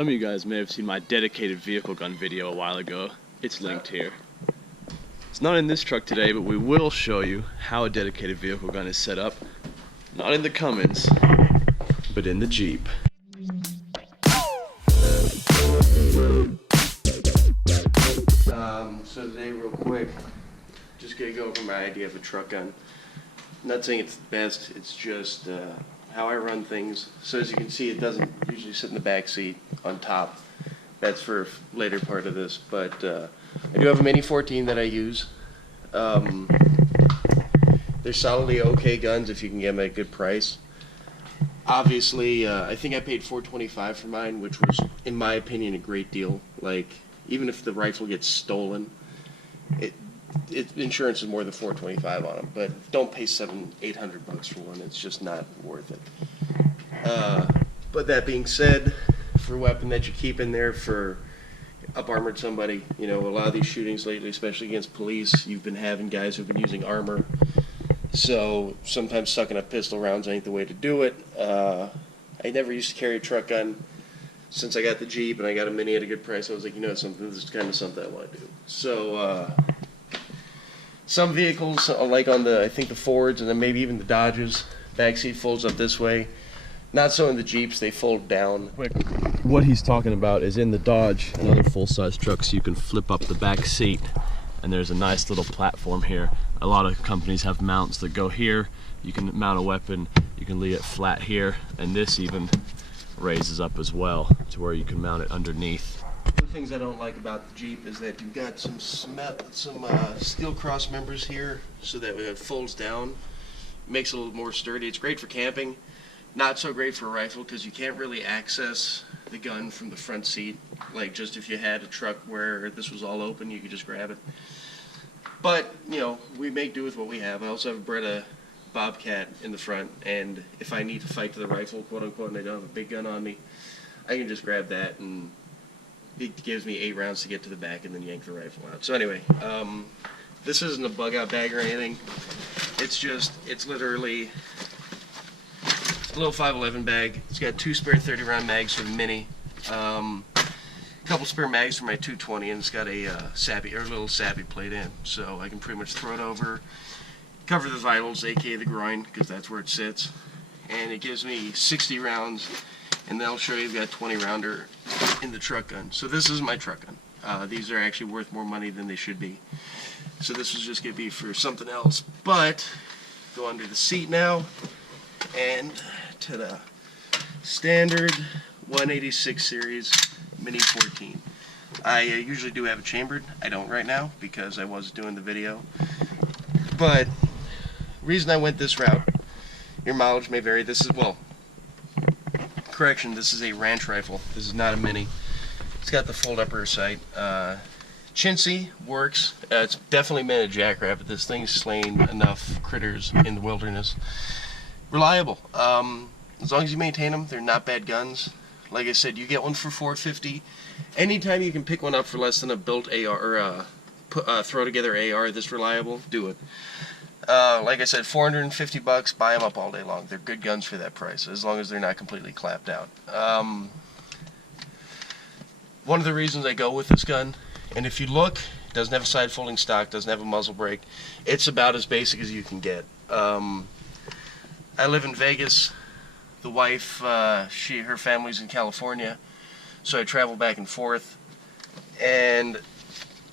Some of you guys may have seen my dedicated vehicle gun video a while ago. It's linked here. It's not in this truck today, but we will show you how a dedicated vehicle gun is set up. Not in the Cummins, but in the Jeep. So today, real quick, just gonna go over my idea of a truck gun. I'm not saying it's the best, it's just how I run things. So as you can see, it doesn't usually sit in the back seat on top. That's for later part of this, but I do have a Mini 14 that I use. They're solidly okay guns if you can get them at a good price. Obviously, I think I paid $425 for mine, which was, in my opinion, a great deal. Like, even if the rifle gets stolen, insurance is more than $425 on them. But don't pay $700-800 for one. It's just not worth it. But that being said, for a weapon that you keep in there for up-armored somebody, you know, a lot of these shootings lately, especially against police, you've been having guys who've been using armor. So sometimes sucking up pistol rounds ain't the way to do it. I never used to carry a truck gun. Since I got the Jeep and I got a Mini at a good price, I was like, you know, this is kind of something I want to do. So some vehicles, like on I think the Fords and then maybe even the Dodges, backseat folds up this way. Not so in the Jeeps, they fold down. What he's talking about is in the Dodge and other full-size trucks, you can flip up the back seat, and there's a nice little platform here. A lot of companies have mounts that go here. You can mount a weapon, you can leave it flat here, and this even raises up as well to where you can mount it underneath. The things I don't like about the Jeep is that you've got some steel cross members here, so that it folds down, makes it a little more sturdy. It's great for camping. Not so great for a rifle because you can't really access the gun from the front seat. Like just if you had a truck where this was all open, you could just grab it. But, you know, we make do with what we have. I also have a Beretta Bobcat in the front, and if I need to fight to the rifle, quote unquote, and I don't have a big gun on me, I can just grab that, and it gives me 8 rounds to get to the back and then yank the rifle out. So anyway, this isn't a bug out bag or anything. It's literally a little 511 bag. It's got 2 spare 30-round mags for the Mini, a couple spare mags for my 220, and it's got a little sappy plate in, so I can pretty much throw it over, cover the vitals, aka the groin, because that's where it sits, and it gives me 60 rounds, and then I'll show you I've got 20 rounder in the truck gun. So this is my truck gun. These are actually worth more money than they should be. So this was just going to be for something else, but go under the seat now, and to the standard 186 series Mini 14. I usually do have it chambered. I don't right now because I was doing the video. But reason I went this route, your mileage may vary. This is, well, correction, this is a ranch rifle. This is not a Mini. It's got the fold-up rear sight. Chintzy works. It's definitely meant a jackrabbit. This thing's slain enough critters in the wilderness. Reliable. As long as you maintain them, they're not bad guns. Like I said, you get one for $450. Anytime you can pick one up for less than a built AR or throw together AR this reliable, do it. Like I said, $450. Buy them up all day long. They're good guns for that price, as long as they're not completely clapped out. One of the reasons I go with this gun, and if you look, it doesn't have a side folding stock, doesn't have a muzzle brake. It's about as basic as you can get. I live in Vegas. The wife, her family's in California, so I travel back and forth, and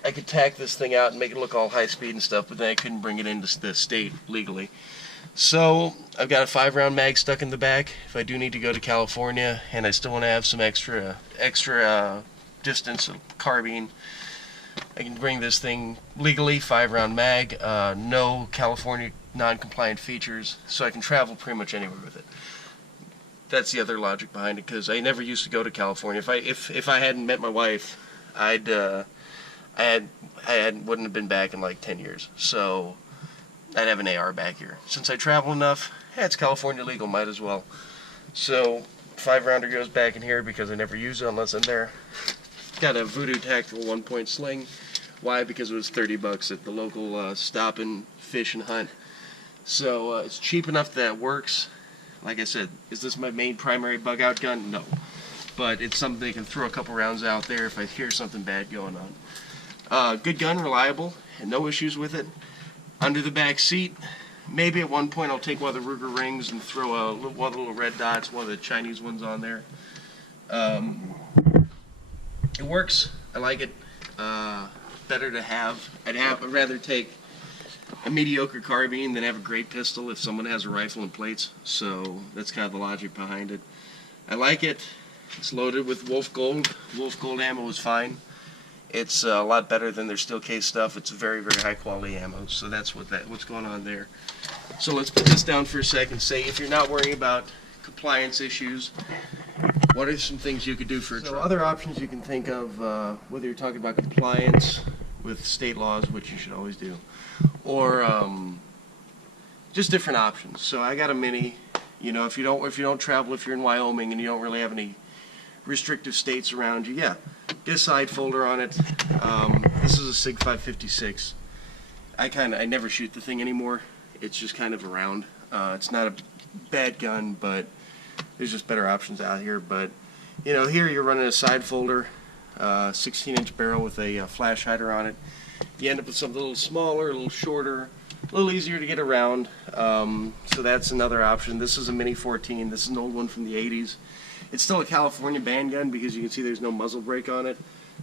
I could tack this thing out and make it look all high speed and stuff, but then I couldn't bring it into the state legally. So I've got a 5-round mag stuck in the back if I do need to go to California and I still want to have some extra distance of carbine. I can bring this thing legally, 5-round mag, no California non-compliant features, so I can travel pretty much anywhere with it. That's the other logic behind it, because I never used to go to California. If I hadn't met my wife, I wouldn't have been back in like 10 years. So I'd have an AR back here. Since I travel enough, it's California legal, might as well. So 5-rounder goes back in here because I never use it unless I'm there. Got a Voodoo Tactical 1-point sling. Why? Because it was $30 at the local stop and fish and hunt. So it's cheap enough that it works. Like I said, is this my main primary bug out gun? No. but it's something they can throw a couple rounds out there if I hear something bad going on. Good gun, reliable, and no issues with it. Under the back seat, maybe at one point I'll take one of the Ruger rings and throw one of the little red dots, one of the Chinese ones on there. It works. I like it. Better to have. I'd rather take a mediocre carbine than have a great pistol if someone has a rifle and plates. So that's kind of the logic behind it. I like it. It's loaded with Wolf Gold. Wolf Gold ammo is fine. It's a lot better than their steel case stuff. It's very, very high quality ammo. So that's what's going on there. So let's put this down for a second. Say if you're not worrying about compliance issues, what are some things you could do for a truck? So other options you can think of, whether you're talking about compliance with state laws, which you should always do, or just different options. So I got a Mini. You know, if you don't travel, if you're in Wyoming and you don't really have any restrictive states around you, yeah, get a side folder on it. This is a SIG 556. I never shoot the thing anymore. It's just kind of around. It's not a bad gun, but there's just better options out here. But you know, here you're running a side folder, 16-inch barrel with a flash hider on it. You end up with something a little smaller, a little shorter, a little easier to get around. So that's another option. This is a Mini 14. This is an old one from the 80s. It's still a California band gun because you can see there's no muzzle brake on it.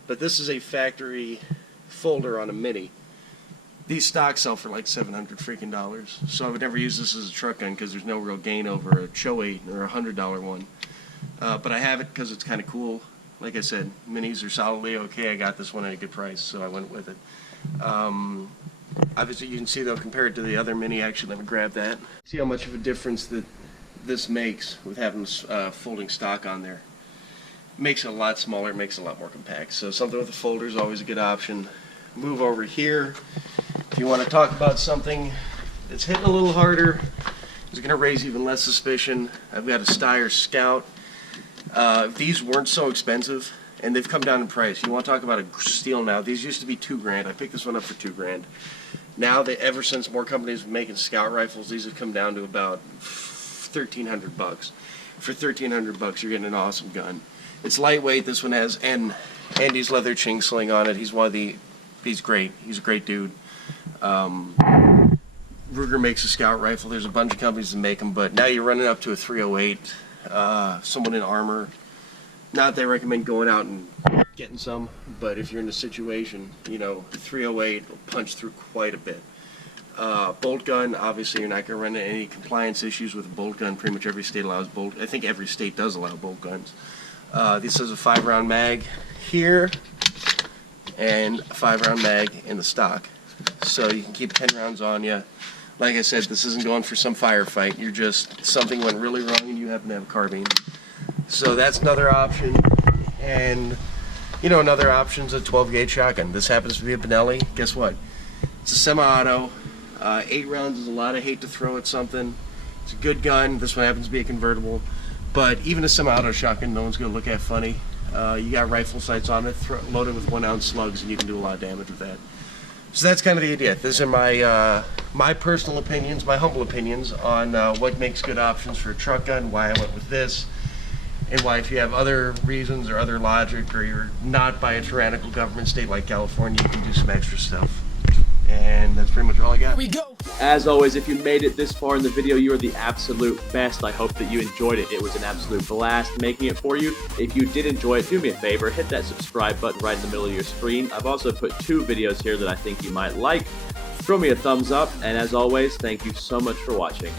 But this is a factory folder on a Mini. These stocks sell for like $700 freaking dollars. So I would never use this as a truck gun because there's no real gain over a Choate or a $100 one. But I have it because it's kind of cool. Like I said, Minis are solidly okay. I got this one at a good price, so I went with it. Obviously, you can see though, compared to the other Mini, actually, let me grab that. See how much of a difference that this makes with having folding stock on there. Makes it a lot smaller, makes it a lot more compact. So something with a folder is always a good option. Move over here. If you want to talk about something that's hitting a little harder, it's going to raise even less suspicion. I've got a Steyr Scout. If these weren't so expensive, and they've come down in price. You want to talk about a steal now. These used to be $2,000. I picked this one up for $2,000. Now, ever since more companies have been making Scout rifles, these have come down to about $1,300. For $1,300, you're getting an awesome gun. It's lightweight. This one has Andy's leather ching sling on it. He's great. He's a great dude. Ruger makes a Scout rifle. There's a bunch of companies that make them, but now you're running up to a 308. Someone in armor. Not that I recommend going out and getting some, but if you're in a situation, you know, 308 will punch through quite a bit. Bolt gun, obviously you're not going to run into any compliance issues with a bolt gun. Pretty much every state allows bolt. I think every state does allow bolt guns. This is a 5-round mag here, and a 5-round mag in the stock. So you can keep 10 rounds on you. Like I said, this isn't going for some firefight. You're just, something went really wrong and you happen to have a carbine. So that's another option. And, you know, another option is a 12-gauge shotgun. This happens to be a Benelli. Guess what? It's a semi-auto. 8 rounds is a lot. I hate to throw at something. It's a good gun. This one happens to be a convertible. But even a semi-auto shotgun, no one's going to look at funny. You got rifle sights on it, loaded with 1-ounce slugs, and you can do a lot of damage with that. So that's kind of the idea. These are my personal opinions, my humble opinions on what makes good options for a truck gun, why I went with this, and why if you have other reasons or other logic, or you're not by a tyrannical government state like California, you can do some extra stuff. And that's pretty much all I got. Here we go. As always, if you made it this far in the video, you are the absolute best. I hope that you enjoyed it. It was an absolute blast making it for you. If you did enjoy it, do me a favor, hit that subscribe button right in the middle of your screen. I've also put 2 videos here that I think you might like. Throw me a thumbs up, and as always, thank you so much for watching.